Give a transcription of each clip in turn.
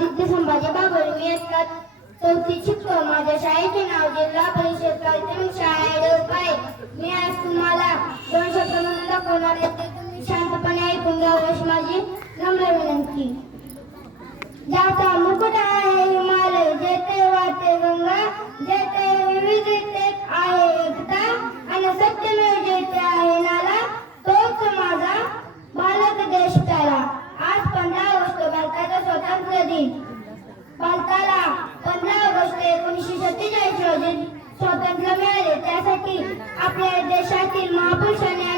आदित्य संभाजी बाबर मी इयत्ता चौथी शिकतो माझ्या शाळेचे नाव जिल्हा परिषद प्राथमिक शाळा येडोपाय मी आज तुम्हाला दोन शब्द म्हणून दाखवणार आहे ते तुम्ही शांतपणे ऐकून घ्यावं अशी माझी नम्र विनंती. ज्याचा मुकुट आहे हिमालय जेथे वाटे गंगा जेथे आपल्या देशातील महापुरुषांनी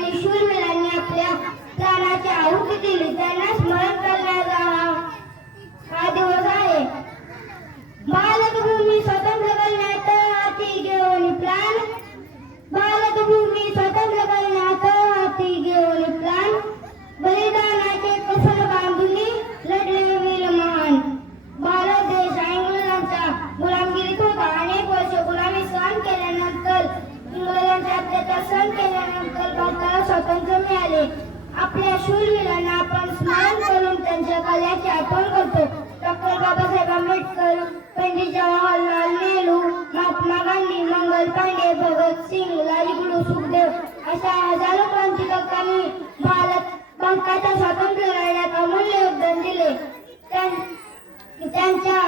स्वातंत्र्य आपल्या शूरवीरांना आपण स्मरण करून त्यांच्या कल्याची आठवण करतो. डॉक्टर बाबासाहेब आंबेडकर पंडित जवाहरलाल नेहरू महात्मा गांधी मंगल पांडे भगत सिंग सुखदेव अशा हजारो क्रांतिकारकांनी भारत भारताच्या स्वातंत्र्य लढ्यात अमूल्य योगदान दिले. त्यां- त्यांच्या